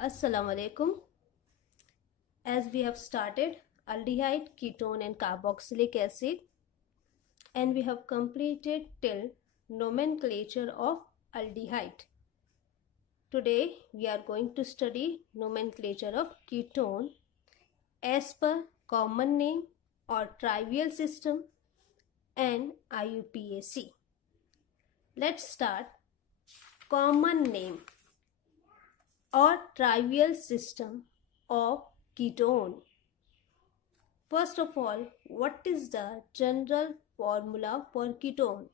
Assalamu alaikum. As we have started aldehyde, ketone and carboxylic acid, and we have completed till nomenclature of aldehyde. Today we are going to study nomenclature of ketone as per common name or trivial system and IUPAC. Let's start. Common name or trivial system of ketone. First of all, what is the general formula for ketone?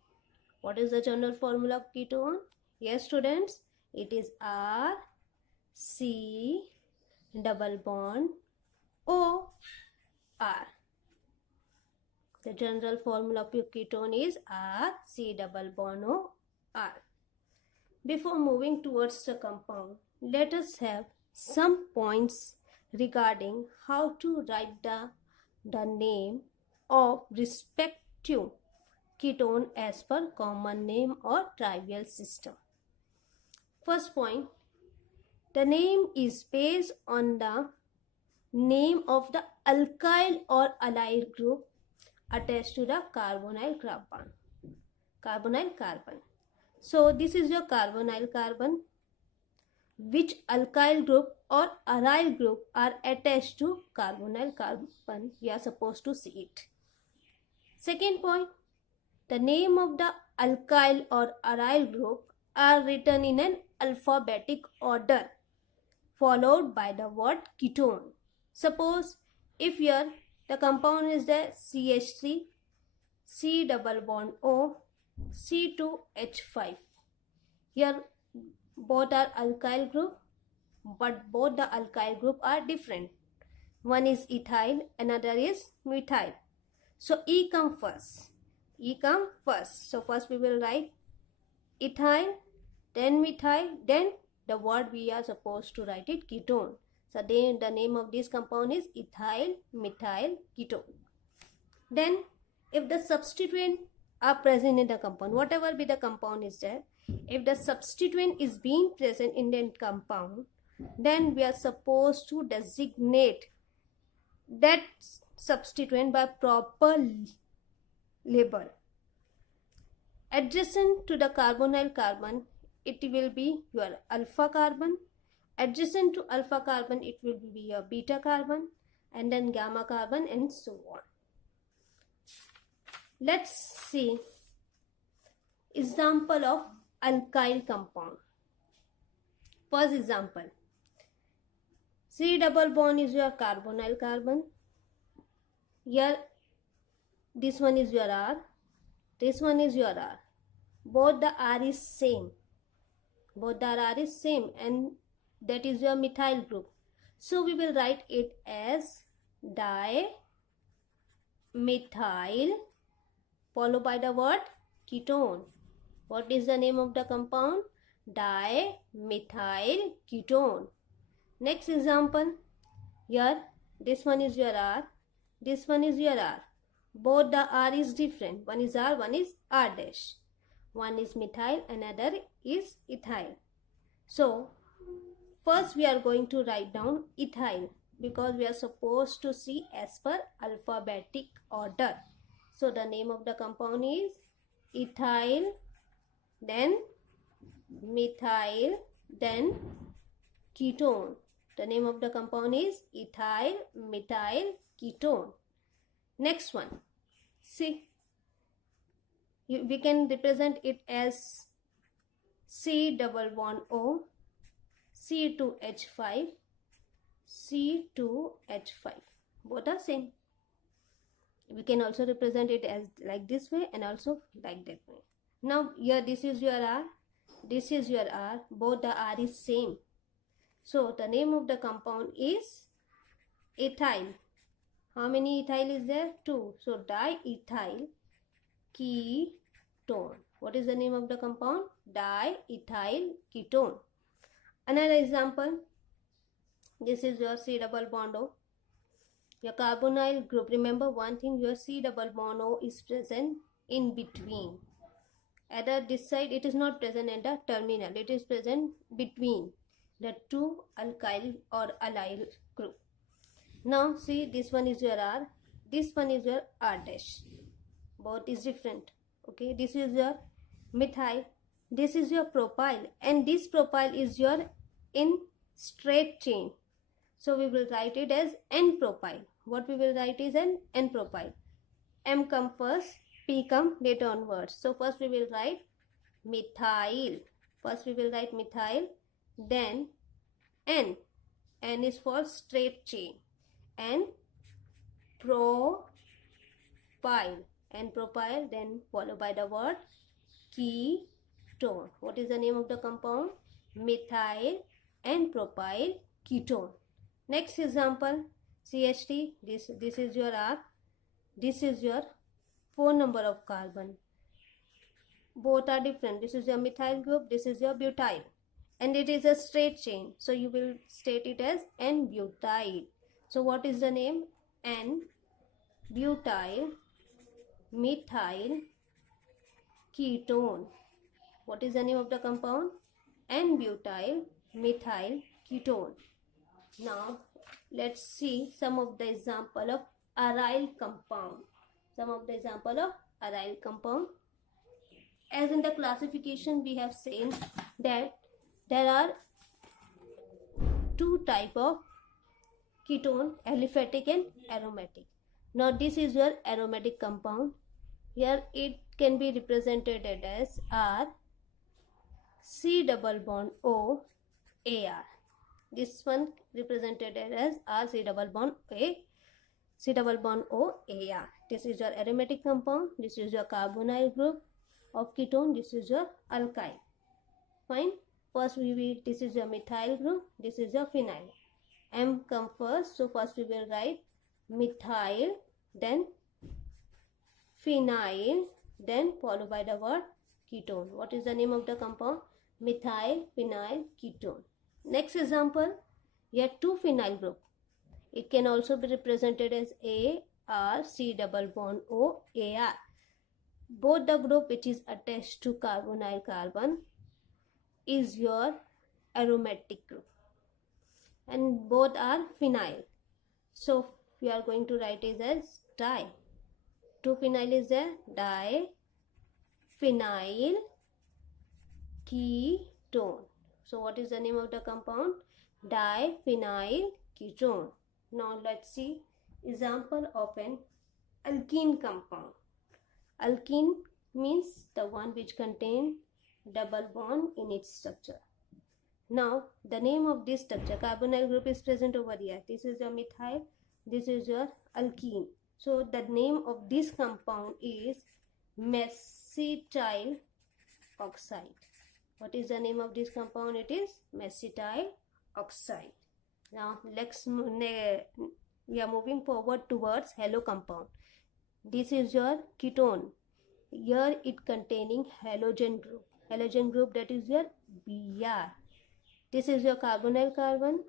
What is the general formula of ketone? Yes, students, it is R C double bond O R. The general formula of your ketone is R C double bond O R. Before moving towards the compound, let us have some points regarding how to write the name of respective ketone as per common name or trivial system. First point, the name is based on the name of the alkyl or allyl group attached to the carbonyl carbon. So this is your carbonyl carbon. Which alkyl group or aryl group are attached to carbonyl carbon? We are supposed to see it. Second point, the name of the alkyl or aryl group are written in an alphabetic order followed by the word ketone. Suppose if here the compound is the CH3, C double bond O, C2H5. Here both are alkyl group, but both the alkyl group are different. One is ethyl, another is methyl. So E come first. So first we will write ethyl, then methyl, then the word we are supposed to write it ketone. So then the name of this compound is ethyl methyl ketone. Then if the substituent are present in the compound, whatever be the compound is there, if the substituent is being present in the compound, then we are supposed to designate that substituent by proper label. Adjacent to the carbonyl carbon, it will be your alpha carbon. Adjacent to alpha carbon, it will be your beta carbon, and then gamma carbon, and so on. Let's see example of alkyl compound. First example, C double bond is your carbonyl carbon. Here this one is your R, this one is your R. Both the R is same. And that is your methyl group. So we will write it as dimethyl followed by the word ketone. What is the name of the compound? Dimethyl ketone. Next example, here this one is your R, this one is your R. Both the R is different. One is R, one is R dash. One is methyl, another is ethyl. So first we are going to write down ethyl because we are supposed to see as per alphabetic order. So the name of the compound is ethyl, then methyl, then ketone. The name of the compound is ethyl methyl ketone. Next one, see, we can represent it as C double bond O, C2H5, C2H5. Both are same. We can also represent it as like this way and also like that way. Now here this is your R, this is your R. Both the R is same. So the name of the compound is ethyl. How many ethyl is there? 2. So diethyl ketone. What is the name of the compound? Diethyl ketone. Another example, this is your C double bond O. Your carbonyl group, remember one thing, your C double bond O is present in between. At this side it is not present at the terminal, it is present between. the two alkyl or allyl group. Now see, this one is your R, this one is your R dash. Both is different. Okay, this is your methyl, this is your propyl, and this propyl is your in straight chain. So we will write it as N propyl. What we will write is an N propyl. M come first, P come later onwards. So first we will write methyl. First we will write methyl, then N. N is for straight chain. And propyl. And propyl, then followed by the word ketone. What is the name of the compound? Methyl and propyl ketone. Next example, CH3. This is your R. This is your 4 number of carbon. Both are different. This is your methyl group, this is your butyl, and it is a straight chain, so you will state it as N-butyl. So what is the name? N-butyl methyl ketone. What is the name of the compound? N-butyl methyl ketone. Now let's see some of the example of aryl compound. As in the classification, we have seen that there are two type of ketone, aliphatic and aromatic. Now this is your aromatic compound. Here it can be represented as R C double bond O AR. This one represented as R C double bond O AR. This is your aromatic compound. This is your carbonyl group of ketone. This is your alkyl. Fine. First this is your methyl group. This is your phenyl. M come first. So first we will write methyl, then phenyl, then followed by the word ketone. What is the name of the compound? Methyl phenyl ketone. Next example, here two phenyl group. It can also be represented as AR C double bond O AR. Both the group which is attached to carbonyl carbon is your aromatic group, and both are phenyl. So we are going to write it as di. Two phenyl is there, diphenyl ketone. So what is the name of the compound? Diphenyl ketone. Now let's see example of an alkene compound. Alkene means the one which contains double bond in its structure. Now the name of this structure, carbonyl group is present over here. This is your methyl, this is your alkene. So the name of this compound is mesithyl oxide. What is the name of this compound? It is mesithyl oxide. Now we are moving forward towards halo compound. This is your ketone. Here it containing halogen group. Halogen group, that is your Br. This is your carbonyl carbon.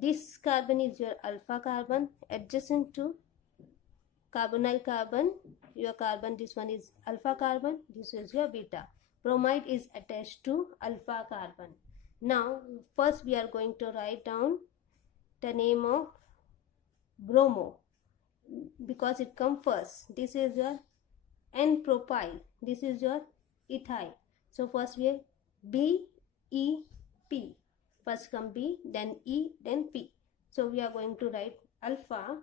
This carbon is your alpha carbon. Adjacent to carbonyl carbon, your carbon, this one is alpha carbon. This is your beta. Bromide is attached to alpha carbon. Now first we are going to write down the name of bromo, because it comes first. This is your N-propyl. This is your ethyl. So first we have B, E, P. First come B, then E, then P. So we are going to write alpha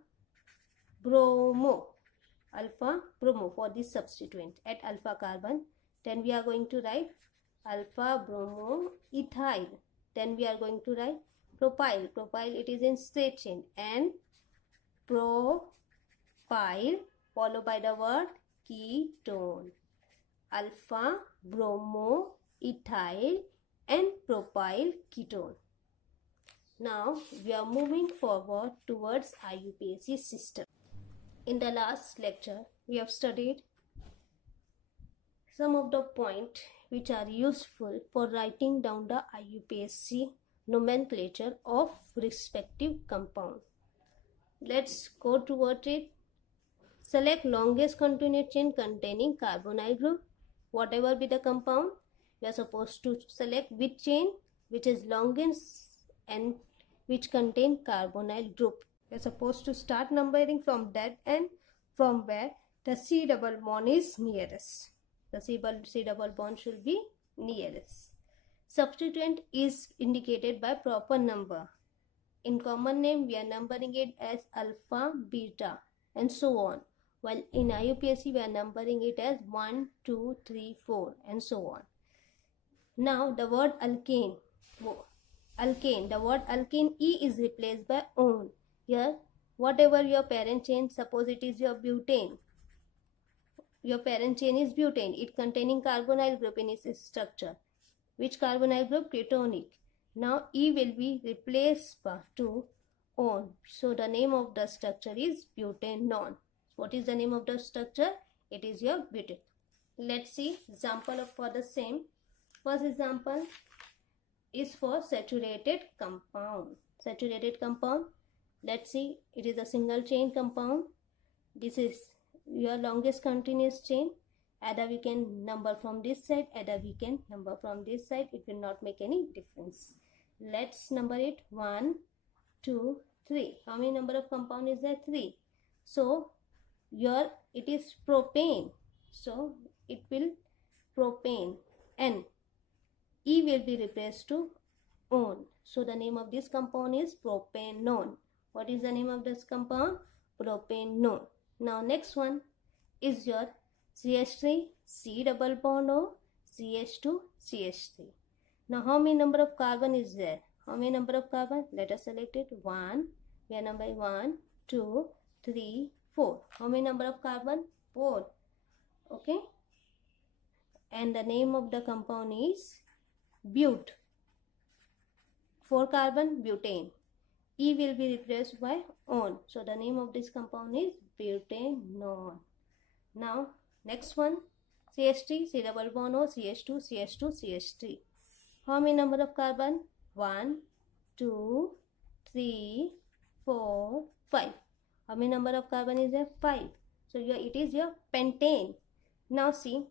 bromo. Alpha bromo for this substituent at alpha carbon. Then we are going to write alpha bromo ethyl. Then we are going to write propyl. Propyl, it is in straight chain. And propyl followed by the word ketone. Alpha bromo ethyl and propyl ketone. Now we are moving forward towards IUPAC system. In the last lecture we have studied some of the points which are useful for writing down the IUPAC nomenclature of respective compound. Let's go toward it. Select longest continuous chain containing carbonyl group. Whatever be the compound, we are supposed to select which chain which is longest and which contain carbonyl group. We are supposed to start numbering from that end, from where the C double bond is nearest. The C double bond should be nearest. Substituent is indicated by proper number. In common name, we are numbering it as alpha, beta, and so on. While in IUPAC, we are numbering it as 1, 2, 3, 4, and so on. Now, the word alkane. The word alkane, E is replaced by on. Here, whatever your parent chain, suppose it is your butane. Your parent chain is butane. It containing carbonyl group in its structure. Which carbonyl group? Ketonic. Now E will be replaced by to on. So the name of the structure is butanone. What is the name of the structure? It is your butane. Let's see example for the same. First example is for saturated compound. Saturated compound. Let's see, it is a single chain compound. This is your longest continuous chain. Either we can number from this side, either we can number from this side. It will not make any difference. Let's number it 1, 2, 3. How many number of compound is there? 3. So here it is propane. So it will propane. N. E will be replaced to on. So the name of this compound is propanone. What is the name of this compound? Propanone. Now next one is your CH3, C double bond O, CH2, CH3. Now how many number of carbon is there? How many number of carbon? Let us select it. 1. We are number 1, 2, 3, 4. How many number of carbon? 4. Okay. And the name of the compound is but. 4 carbon, butane. E will be replaced by on. So the name of this compound is butanone. Now next one, CH3, C double bond O, CH2, CH2, CH3. How many number of carbon? 1, 2, 3, 4, 5. How many number of carbon is there? 5. So here it is your pentane. Now see,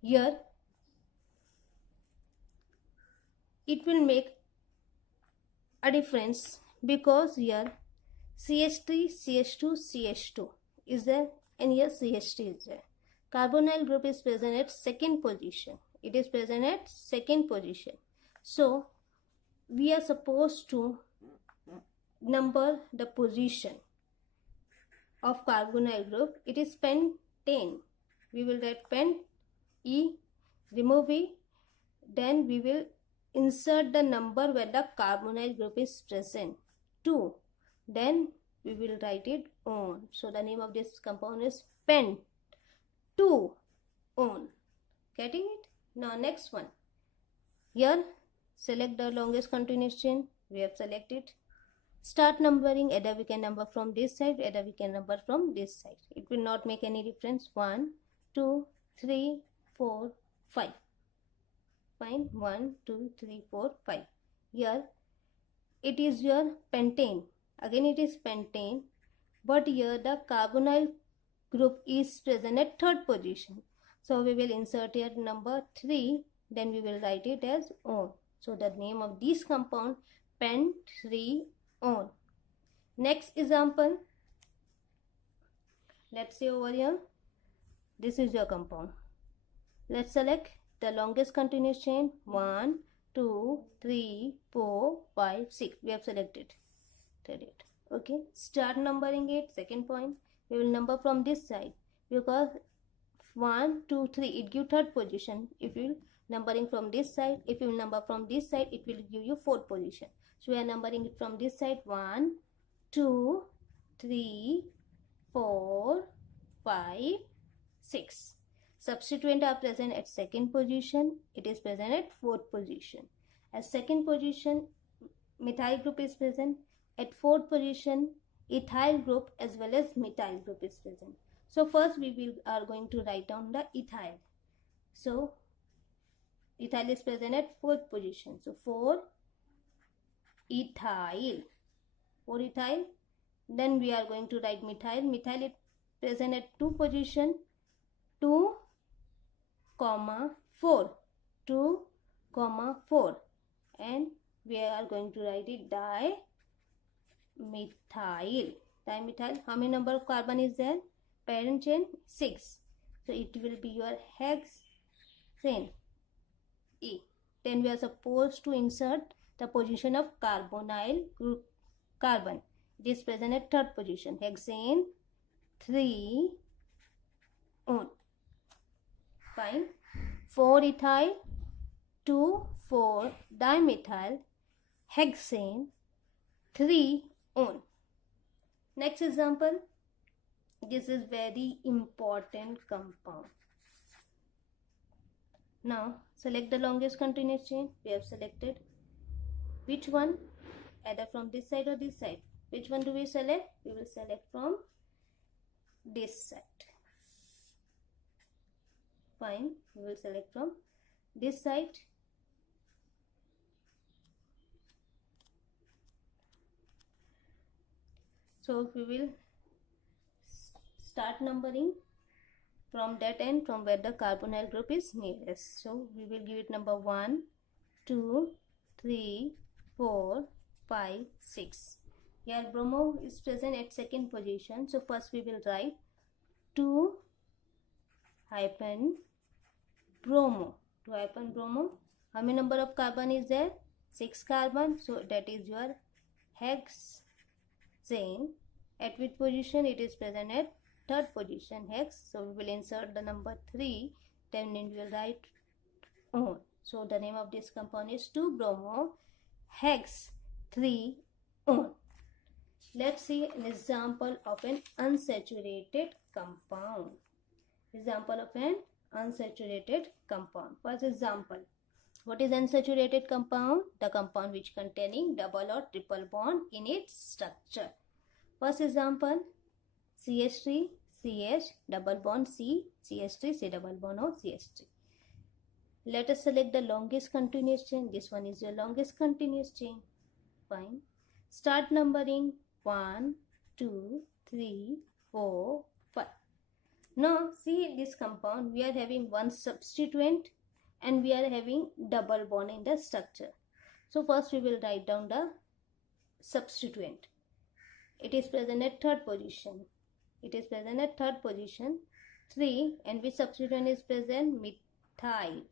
here it will make a difference because here CH3, CH2, CH2 is there and here CH3 is there. Carbonyl group is present at second position. It is present at second position. So we are supposed to number the position of carbonyl group. It is pentane. We will write pen, E, remove E, then we will insert the number where the carbonyl group is present, 2. Then we will write it on. So the name of this compound is pen 2 on. Getting it? Now next one. Here select the longest continuous chain. We have selected. Start numbering. Either we can number from this side, either we can number from this side. It will not make any difference. 1, 2, 3, 4, 5. Fine. 1, 2, 3, 4, 5. Here it is your pentane. Again it is pentane, but here the carbonyl group is present at third position. So we will insert here number 3, then we will write it as on. So the name of this compound pen 3 on. Next example, let's say over here, this is your compound. Let's select the longest continuous chain 1, 2, 3, 4, 5, 6. We have selected. Okay, start numbering it. Second point, we will number from this side because 1, 2, 3 it gives third position. If you numbering from this side, if you number from this side, it will give you fourth position. So we are numbering it from this side 1, 2, 3, 4, 5, 6. Substituent are present at second position. It is present at fourth position. At second position, methyl group is present. At fourth position, ethyl group as well as methyl group is present. So first we are going to write down the ethyl. So ethyl is present at fourth position. So 4 ethyl. 4 ethyl. Then we are going to write methyl. Methyl is present at 2 position. 2, 4. 2, comma 4, and we are going to write it dimethyl. Dimethyl, how many number of carbon is there? Parent chain 6, so it will be your hexane E. Then we are supposed to insert the position of carbonyl group carbon. It is present at third position, hexane 3 on. Fine. 4-ethyl 2,4-dimethyl hexane 3 on. Next example. This is very important compound. Now select the longest continuous chain. We have selected. Which one? Either from this side or this side. Which one do we select? We will select from this side. Fine. We will select from this side. So we will start numbering from that end, from where the carbonyl group is nearest. So we will give it number 1, 2, 3, 4, 5, 6. Here bromo is present at second position. So first we will write 2 hyphen bromo. 2 hyphen bromo. How many number of carbon is there? 6 carbon. So that is your hexane. At which position? It is present at third position, hex. So we will insert the number 3. Then we will write on. So the name of this compound is 2-bromo hex 3 on. Let's see an example of an unsaturated compound. Example of an unsaturated compound. First example. What is unsaturated compound? The compound which containing double or triple bond in its structure. First example, CH3, CH, double bond C, CH3, C double bond O, CH3. Let us select the longest continuous chain. This one is your longest continuous chain. Fine. Start numbering 1, 2, 3, 4, 5. Now see this compound, we are having one substituent and we are having double bond in the structure. So first we will write down the substituent. It is present at third position. It is present at third position. 3, and which substituent is present? Methyl.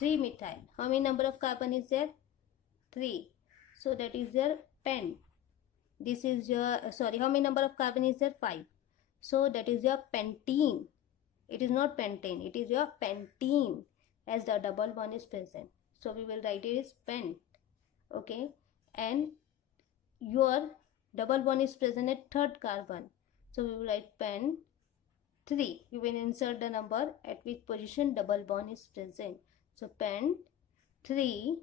3-methyl. How many number of carbon is there? 3. So that is your pen. This is your, how many number of carbon is there? 5. So that is your pentene. It is not pentane. It is your pentene, as the double bond is present. So we will write it as pent. Okay. And your double bond is present at third carbon. So we will write pen 3. We will insert the number at which position double bond is present. So pen 3.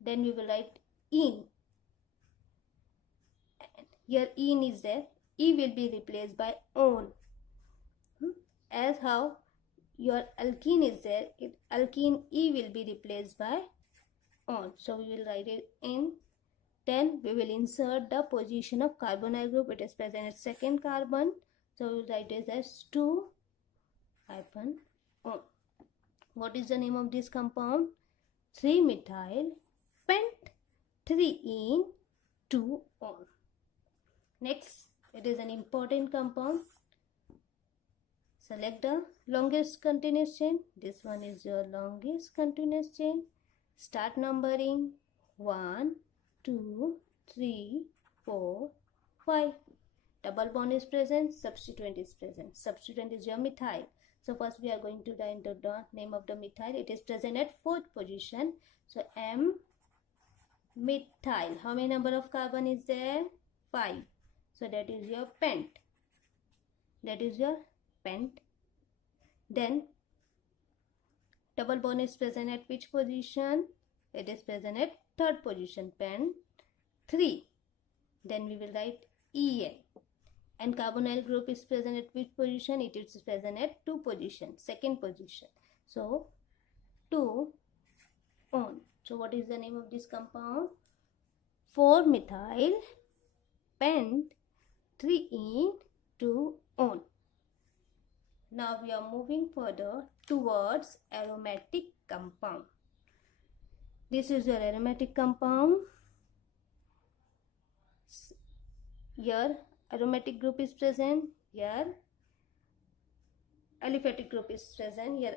Then we will write ene. Here ene is there. E will be replaced by on. As how your alkene is there, alkene E will be replaced by on. So we will write it in. Then we will insert the position of carbonyl group. It is present at second carbon. So we will write it as 2 hyphen on. What is the name of this compound? 3-methyl pent 3-ene 2 on. Next, it is an important compound. Select the longest continuous chain. This one is your longest continuous chain. Start numbering 1, 2, 3, 4, 5. Double bond is present, substituent is present. Substituent is your methyl. So first we are going to write the name of the methyl. It is present at fourth position. So M-methyl. How many number of carbon is there? 5. So that is your pent. That is your pent. Then double bond is present at which position? It is present at third position, pen 3. Then we will write En. And carbonyl group is present at which position? It is present at 2 position, second position. So 2 on. So what is the name of this compound? 4-methyl pent 3-ene 2 on. Now we are moving further towards aromatic compound. This is your aromatic compound. Here aromatic group is present. Here aliphatic group is present. Here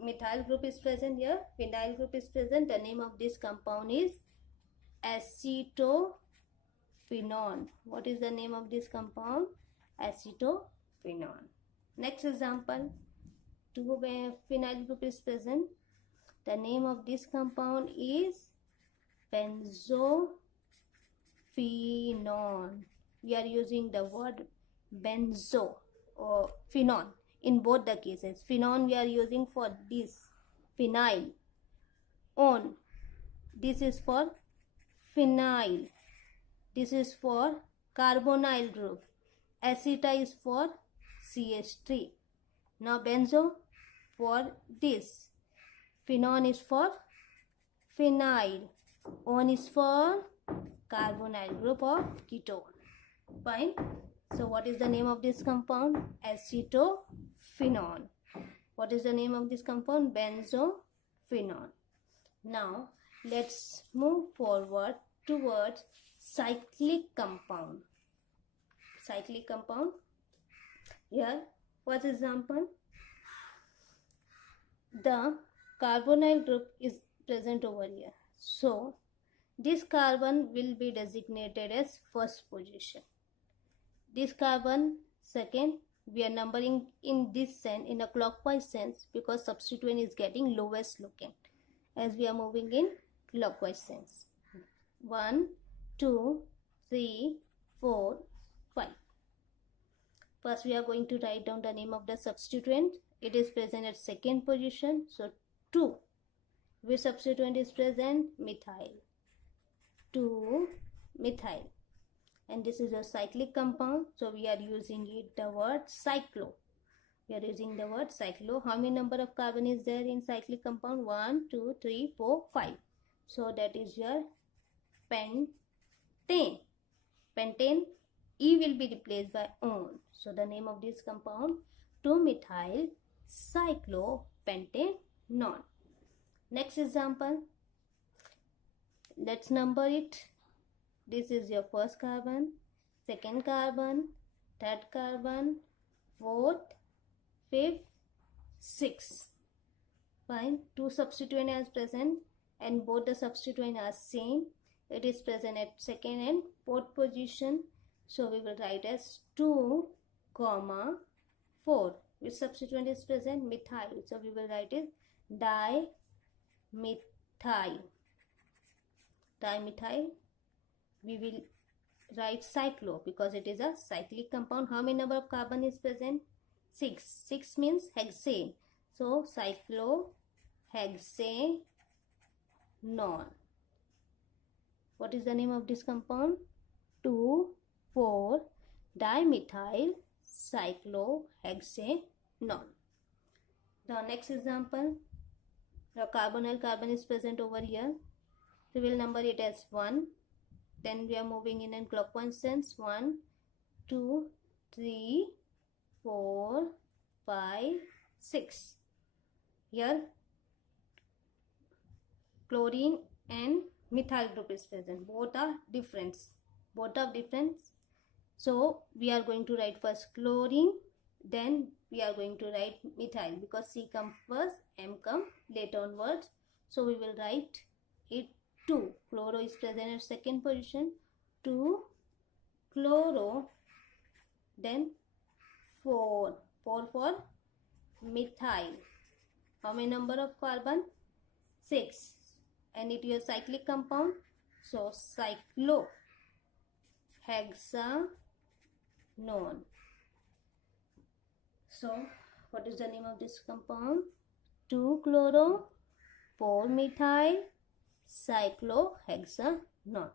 methyl group is present. Here phenyl group is present. The name of this compound is acetophenone. What is the name of this compound? Acetophenone. Next example, 2 phenyl group is present. The name of this compound is benzophenone. We are using the word benzo or phenone in both the cases. Phenone we are using for this, phenyl. On, this is for phenyl. This is for carbonyl group. Aceta is for CH3. Now benzo for this. Phenone is for phenyl. On is for carbonyl group of ketone. Fine. So what is the name of this compound? Acetophenone. What is the name of this compound? Benzophenone. Now let's move forward towards cyclic compound. Cyclic compound. Here, first example, the carbonyl group is present over here. So this carbon will be designated as first position. This carbon second. We are numbering in this sense, in a clockwise sense, because substituent is getting lowest looking as we are moving in clockwise sense. 1, 2, 3, 4, 5. First we are going to write down the name of the substituent. It is present at second position. So 2. Which substituent is present? Methyl. 2 methyl. And this is a cyclic compound. So we are using it the word cyclo. We are using the word cyclo. How many number of carbon is there in cyclic compound? 1, 2, 3, 4, 5. So that is your pentane. Pentane, E will be replaced by on. So the name of this compound 2-methyl cyclopentanone. Next example. Let's number it. This is your first carbon, second carbon, third carbon, fourth, fifth, sixth. Fine. 2 substituent are present and both the substituent are same. It is present at second and fourth position. So we will write as 2, 4. Which substituent is present? Methyl. So we will write it dimethyl. Dimethyl. We will write cyclo because it is a cyclic compound. How many number of carbon is present? 6. 6 means hexane. So cyclohexanone. What is the name of this compound? 2,4-dimethyl cyclohexanone. Now next example. The carbonyl carbon is present over here. So we will number it as 1. Then we are moving in clockwise sense. 1, 2, 3, 4, 5, 6. Here chlorine and methyl group is present. Both are different. So we are going to write first chlorine, then we are going to write methyl because C comes first, M comes later onwards. So we will write it 2. Chloro is present at second position. 2 chloro. Then 4. 4 for methyl. How many number of carbon? 6. And it is a cyclic compound. So cyclohexanone. So what is the name of this compound? 2 chloro, 4 methyl cyclohexanone.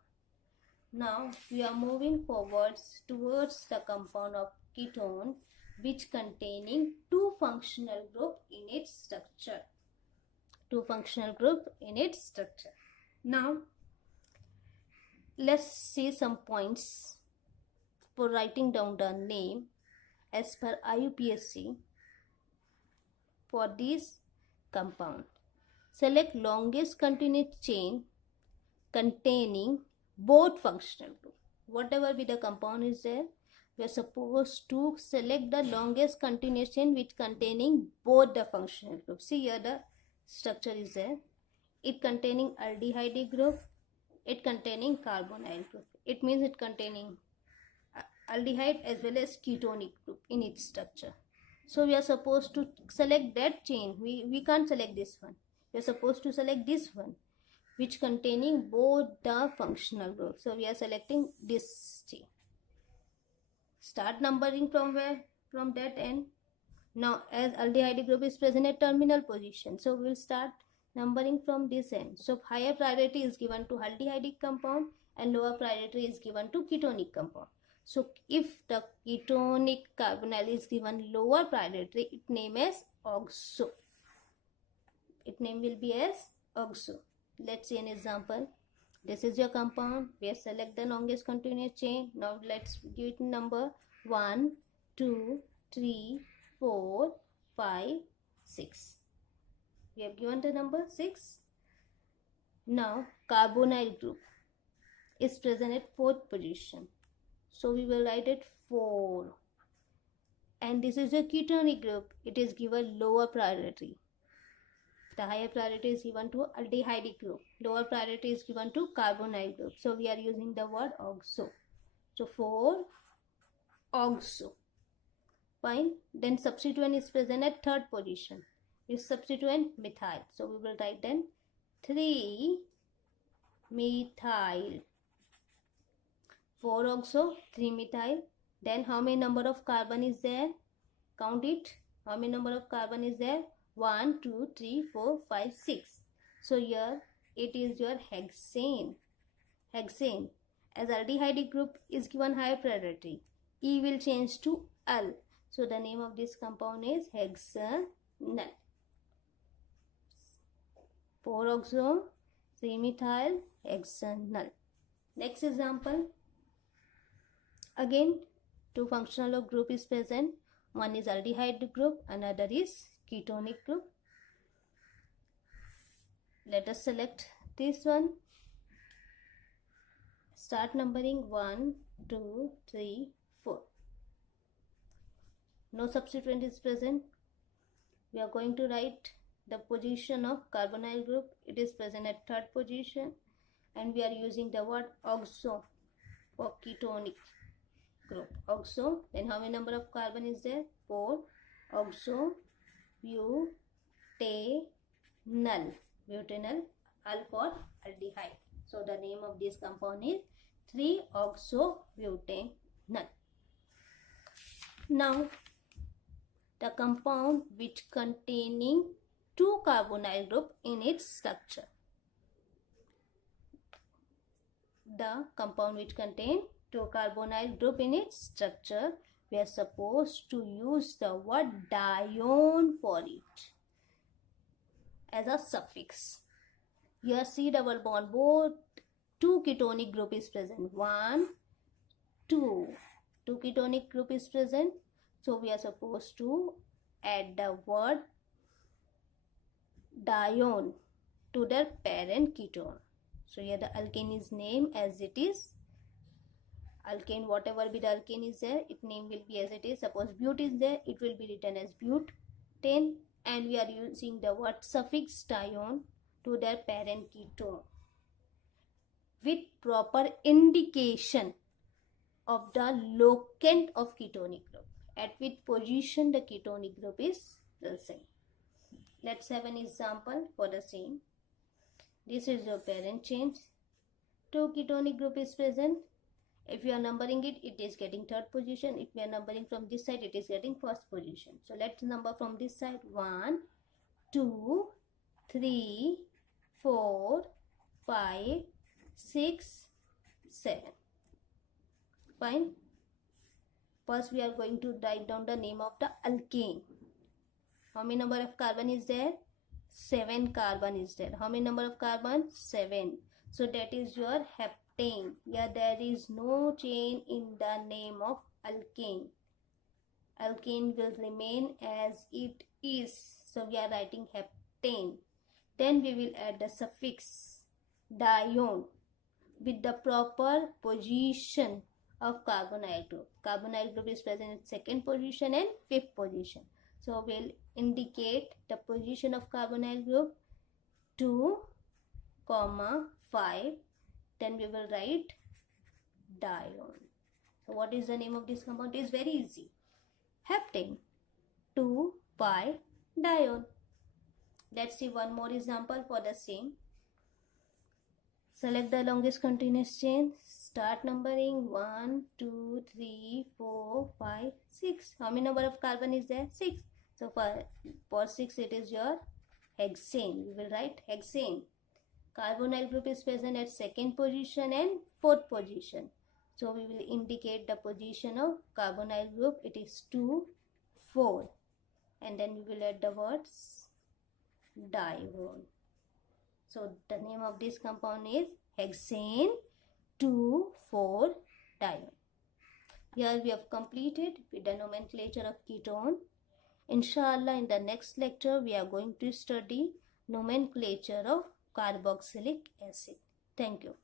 Now we are moving forwards towards the compound of ketone, which containing 2 functional group in its structure. 2 functional group in its structure. Now let's see some points for writing down the name as per IUPAC for this compound. select longest continuous chain containing both functional group. Whatever be the compound is there, we are supposed to select the longest continuous chain which containing both the functional group. See here the structure is there. It containing aldehyde group, it containing carbonyl group. It means it containing aldehyde as well as ketonic group in its structure. So we are supposed to select that chain. We can't select this one. We are supposed to select this one which containing both the functional groups. So we are selecting this chain. Start numbering from where? From that end. Now as aldehyde group is present at terminal position, so we will start numbering from this end. So higher priority is given to aldehyde compound and lower priority is given to ketonic compound. So if the ketonic carbonyl is given lower priority, its name as oxo. Its name will be as oxo. Let's see an example. This is your compound. We have select the longest continuous chain. Now let's give it number 1, 2, 3, 4, 5, 6. We have given the number 6. Now carbonyl group is present at 4th position. So we will write it 4. And this is a ketonic group. It is given lower priority. The higher priority is given to aldehyde group. Lower priority is given to carbonyl group. So we are using the word oxo. So 4 oxo. Fine. Then substituent is present at 3rd position. Is substituent methyl. So we will write then 3 methyl. 4 oxo, 3 methyl. Then how many number of carbon is there? Count it. How many number of carbon is there? 1, 2, 3, 4, 5, 6. So here it is your hexane. Hexane. As aldehyde group is given higher priority, E will change to L. So the name of this compound is hexanal. 4 oxo, 3 methyl, hexanal. Next example. Again, two functional group is present. One is aldehyde group, another is ketonic group. Let us select this one. Start numbering 1, 2, 3, 4. No substituent is present. We are going to write the position of carbonyl group. It is present at 3rd position, and we are using the word oxo for ketonic group. Oxo. Then how many number of carbon is there? 4. Oxo butanal. Butanal. Al for aldehyde. So the name of this compound is 3-oxobutanal. Now the compound which containing 2 carbonyl group in its structure. The compound which contain 2 carbonyl group in its structure, we are supposed to use the word dione for it as a suffix. Here C double bond, both 2 ketonic group is present. 1, 2. 2 ketonic group is present. So we are supposed to add the word dione to their parent ketone. So here the alkane is named as it is. Alkane, whatever be the alkane is there, its name will be as it is. Suppose but is there, it will be written as butane, and we are using the word suffix dione to their parent ketone with proper indication of the locant of ketonic group, at which position the ketonic group is present. Let's have an example for the same. This is your parent chain. 2 ketonic group is present. If you are numbering it, it is getting 3rd position. If we are numbering from this side, it is getting 1st position. So let's number from this side. 1, 2, 3, 4, 5, 6, 7. Fine. First we are going to write down the name of the alkane. How many number of carbon is there? 7 carbon is there. How many number of carbon? 7. So that is your heptane. Here there is no change in the name of alkane. Alkane will remain as it is. So we are writing heptane. Then we will add the suffix dione with the proper position of carbonyl group. Carbonyl group is present in second position and fifth position. So we'll indicate the position of carbonyl group 2, 5. Then we will write dione. So what is the name of this compound? It is very easy. Heptane 2,5-dione. Let's see one more example for the same. Select the longest continuous chain. Start numbering 1, 2, 3, 4, 5, 6. How many number of carbon is there? 6. So for 6 it is your hexane. We will write hexane. Carbonyl group is present at second position and fourth position. So we will indicate the position of carbonyl group. It is 2, 4. And then we will add the words dione. So the name of this compound is hexane 2,4-dione. Here we have completed with the nomenclature of ketone. Inshallah, in the next lecture we are going to study nomenclature of carboxylic acid. Thank you.